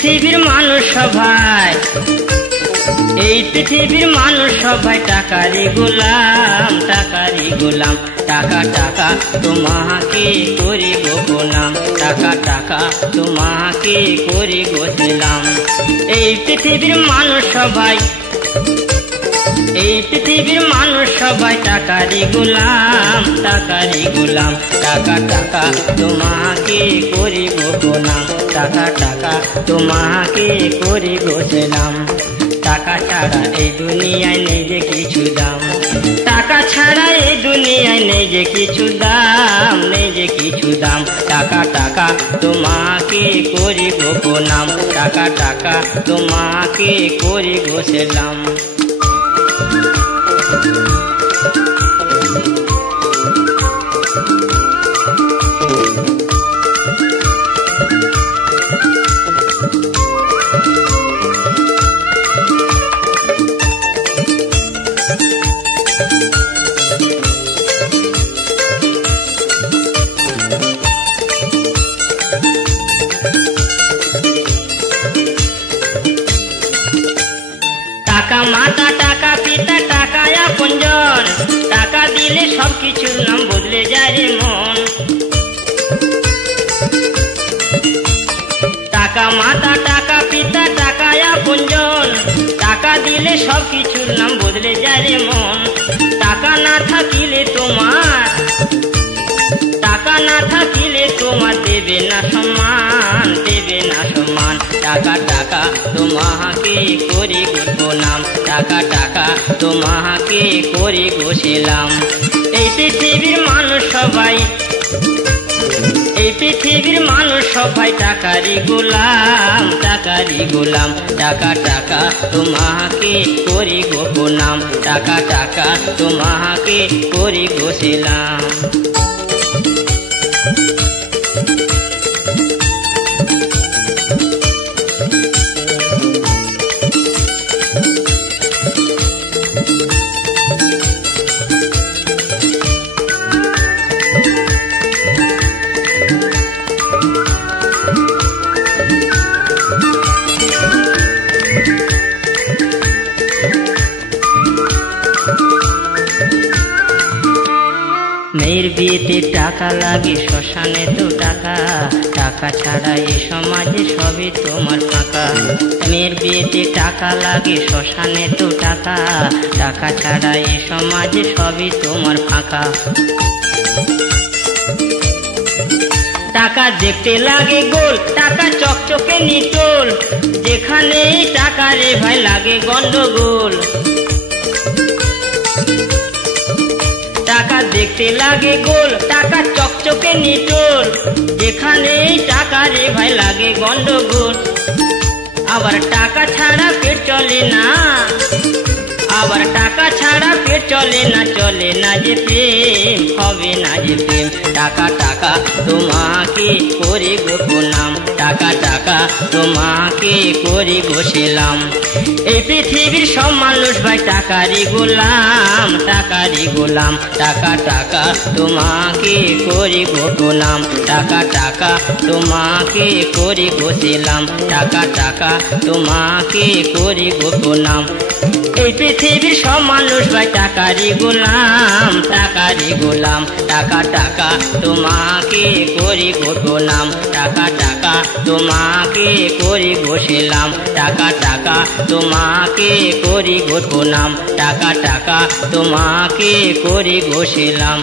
পৃথিবীর মানুষ সবাই, এই পৃথিবীর মানুষ সবাই টাকারই গোলাম, টাকারই গোলাম। টাকা টাকা তোমাকে করি গো গোলাম, টাকা টাকা তোমাকে করি গো গোলাম। এই পৃথিবীর মানুষ সবাই, এই পৃথিবীর মানুষ সবাই টাকারই গোলাম, টাকারই গোলাম। টাকা টাকা তোমাকে করি গো গোলাম, টাকা টাকা তোমাকে করি গো গোলাম। টাকা ছাড়া এই দুনিয়ায় নেই যে কিছু দাম, টাকা ছাড়া এই দুনিয়ায় নেই যে কিছু দাম, নেই যে কিছু দাম। টাকা টাকা তোমাকে করি গো গোলাম, টাকা টাকা তোমাকে করি গো গোলাম। টাকা মাতা, টাকা পিতা, টাকা আপনজন, টাকা দিলে সবকিছুর নাম বদলে যায় রে মন। টাকা মাতা, টাকা পিতা, টাকা আপনজন, টাকা দিলে সবকিছুর নাম বদলে যায় রে মন। টাকা না থাকিলে তোমার, টাকা না থাকিলে তোমার দেবে না সম্মান, দেবে না সম্মান। টাকা টাকা তোমাকে করি গো গোলাম, টাকা টাকা তোমাকে করি গো গোলাম। এই পৃথিবীর মানুষ সবাই, এই পৃথিবীর মানুষ সবাই টাকারই গোলাম, টাকারই গোলাম। টাকা টাকা তোমাকে করি গো গোলাম, টাকা টাকা তোমাকে করি গো গোলাম। মেয়ের বিয়েতে টাকা লাগে, শ্মশানে তো টাকা, টাকা ছাড়া এ সমাজে সবই তোমার ফাঁকা। মেয়ের বিয়েতে টাকা লাগে, শ্মশানে তো টাকা, টাকা ছাড়া এ সমাজে সবই তোমার ফাঁকা। টাকা দেখতে লাগে গোল, টাকা চকচকে নিটোল, যেখানে টাকা রে ভাই লাগে গন্ডগোল। টাকা দেখতে লাগে গোল, টাকা চকচকে নিটোল, যেখানে টাকা রে ভাই লাগে গন্ডগোল। আবার টাকা ছাড়া পেট চলে না, আবার টাকা ছাড়া পেট চলে না, চলে না যে প্রেম, হবে না যে প্রেম। টাকা টাকা তোমাকে করি গো গোলাম, টাকা টাকা তোমাকে করি গো গোলাম। এই পৃথিবীর সব মানুষ ভাই টাকারই গোলাম, টাকারই গোলাম। টাকা টাকা তোমাকে করি গো গোলাম, টাকা টাকা তোমাকে করি গো গোলাম, টাকা টাকা তোমাকে করি গো গোলাম। এই পৃথিবীর সব মানুষ ভাই টাকারই গোলাম, টাকারই গোলাম। টাকা টাকা তোমাকে করি গো গোলাম, টাকা টাকা তোমাকে করি গো গোলাম, টাকা টাকা তোমাকে করি গো গোলাম, টাকা টাকা তোমাকে করি গো গোলাম।